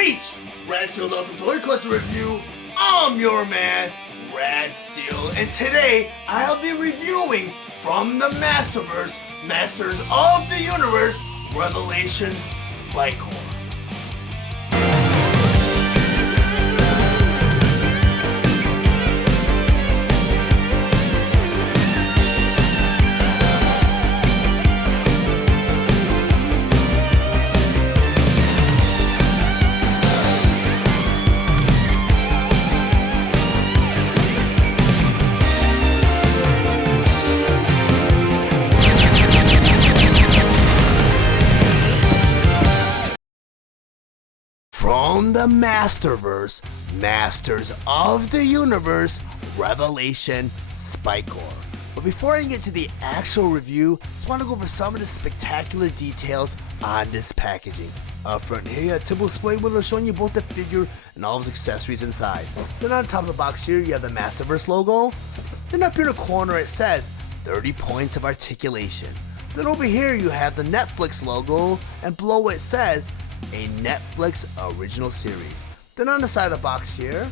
reached Rad Steele's Awesome Toy Collector Review. I'm your man, Rad Steele, and today I'll be reviewing from the Masterverse, Masters of the Universe Revelations Spikor. From the Masterverse, Masters of the Universe Revelation Spikor. But before I get to the actual review, I just want to go over some of the spectacular details on this packaging. Up front here, you have a typical display window showing you both the figure and all of its accessories inside. Then on top of the box here, you have the Masterverse logo. Then up here in the corner, it says 30 points of articulation. Then over here, you have the Netflix logo, and below it says a Netflix original series. Then on the side of the box here,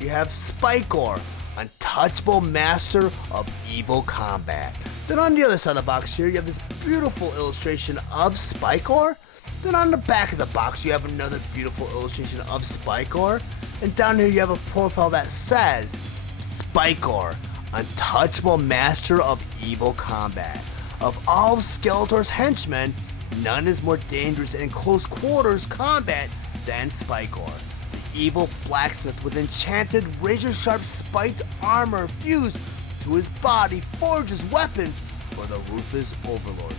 you have Spikor, untouchable master of evil combat. Then on the other side of the box here, you have this beautiful illustration of Spikor. Then on the back of the box, you have another beautiful illustration of Spikor. And down here, you have a profile that says Spikor, untouchable master of evil combat. Of all of Skeletor's henchmen, none is more dangerous in close quarters combat than Spikor, the evil blacksmith with enchanted razor-sharp spiked armor fused to his body forges weapons for the ruthless overlord.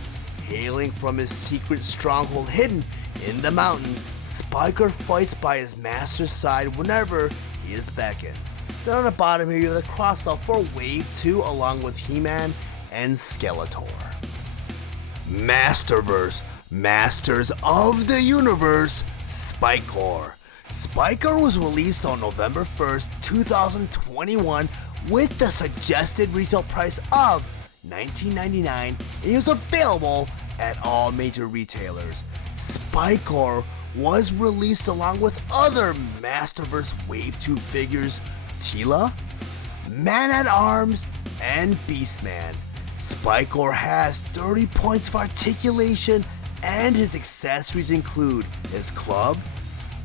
Hailing from his secret stronghold hidden in the mountains, Spikor fights by his master's side whenever he is beckoned. Then on the bottom here, you have the cross-out for Wave 2 along with He-Man and Skeletor. Masterverse, Masters of the Universe Spikor. Spikor was released on November 1st, 2021 with the suggested retail price of $19.99 and it was available at all major retailers. Spikor was released along with other Masterverse Wave 2 figures, Teela, Man-at-Arms, and Beastman. Spikor has 30 points of articulation and his accessories include his club,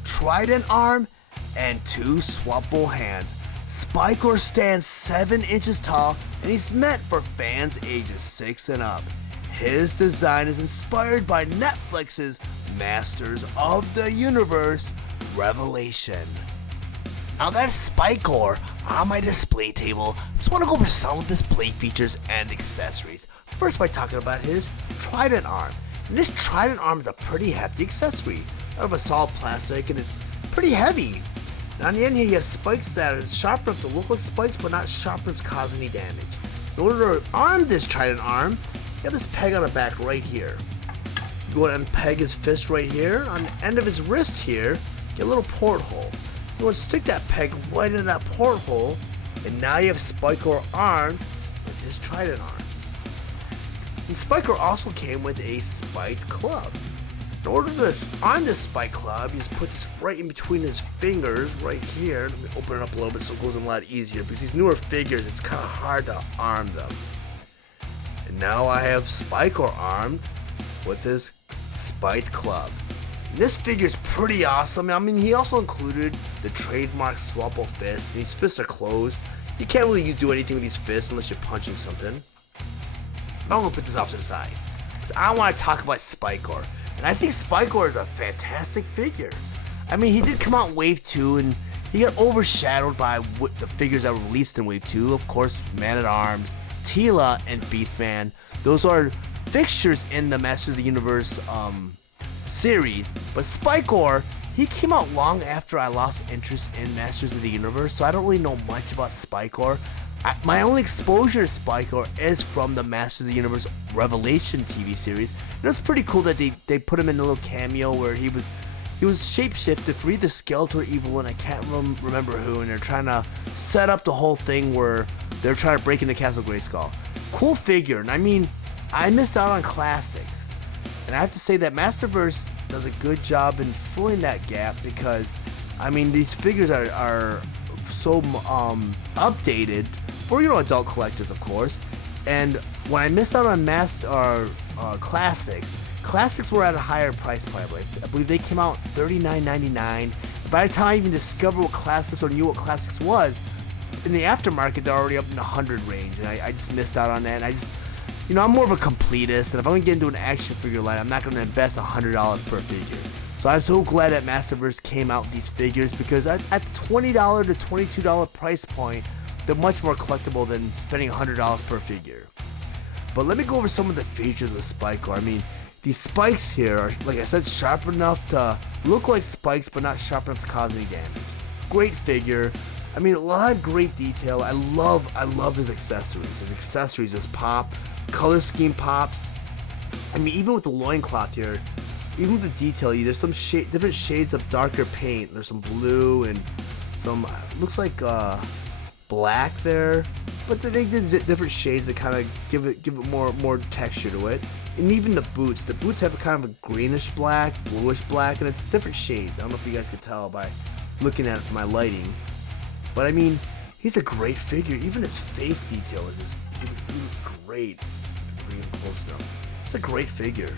trident arm, and 2 swappable hands. Spikor stands 7 inches tall and he's meant for fans ages 6 and up. His design is inspired by Netflix's Masters of the Universe Revelation. Now that's Spikor on my display table. Just want to go over some display features and accessories. First by talking about his trident arm. And this trident arm is a pretty hefty accessory. Out of a solid plastic and it's pretty heavy. Now on the end here you have spikes that are sharp enough to look like spikes but not sharp enough to cause any damage. In order to arm this trident arm, you have this peg on the back right here. You go ahead and peg his fist right here. On the end of his wrist here, get a little porthole. You want to stick that peg right in that porthole, and now you have Spikor armed with his trident arm. And Spikor also came with a spiked club. In order to arm this spiked club, you just put this right in between his fingers, right here. Let me open it up a little bit so it goes in a lot easier, because these newer figures, it's kind of hard to arm them. And now I have Spikor armed with his spiked club. This figure is pretty awesome. I mean, he also included the trademark swappable fist. These fists are closed. You can't really do anything with these fists unless you're punching something. But I'm going to put this off to the side, because I want to talk about Spikor. And I think Spikor is a fantastic figure. I mean, he did come out in Wave 2, and he got overshadowed by the figures that were released in Wave 2. Of course, Man-at-Arms, Teela, and Beastman. Those are fixtures in the Masters of the Universe series, but Spikor, he came out long after I lost interest in Masters of the Universe, so I don't really know much about Spikor. My only exposure to Spikor is from the Masters of the Universe Revelation TV series. And it's pretty cool that they put him in a little cameo where he was shapeshifted for either Skeletor or Evil, and I can't remember who, and they're trying to set up the whole thing where they're trying to break into Castle Grayskull. Cool figure, and I mean, I missed out on classics. And I have to say that Masterverse does a good job in filling that gap because, I mean, these figures are so updated for adult collectors, of course. And when I missed out on classics were at a higher price point. I believe they came out $39.99. By the time I even discovered what classics or knew what classics was, in the aftermarket they're already up in the 100 range, and I just missed out on that. And I'm more of a completist, and if I'm gonna get into an action figure line, I'm not gonna invest $100 per figure. So I'm so glad that Masterverse came out with these figures because at the $20 to $22 price point, they're much more collectible than spending $100 per figure. But let me go over some of the features of the Spikor. I mean, these spikes here are, like I said, sharp enough to look like spikes, but not sharp enough to cause any damage. Great figure. I mean, a lot of great detail. I love his accessories. His accessories just pop. Color scheme pops. I mean, even with the loincloth here, even with the detail, there's some different shades of darker paint. There's some blue and some looks like black there, but they did different shades that kind of give it more texture to it. And even the boots have a kind of a greenish black, bluish black, and it's different shades. I don't know if you guys could tell by looking at it from my lighting, but I mean, he's a great figure. Even his face detail is great. Bring him close enough. It's a great figure.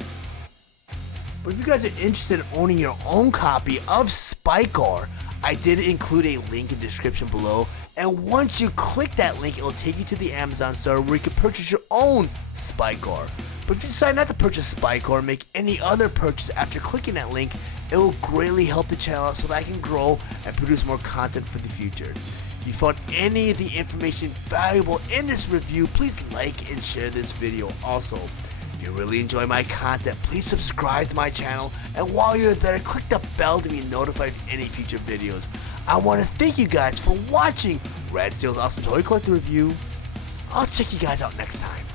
But if you guys are interested in owning your own copy of Spikor, I did include a link in the description below, and once you click that link, it will take you to the Amazon store where you can purchase your own Spikor. But if you decide not to purchase Spikor or make any other purchase after clicking that link, it will greatly help the channel out so that I can grow and produce more content for the future. If you found any of the information valuable in this review, please like and share this video. Also, if you really enjoy my content, please subscribe to my channel, and while you're there, click the bell to be notified of any future videos. I want to thank you guys for watching Steele's Awesome Toy Collector Review. I'll check you guys out next time.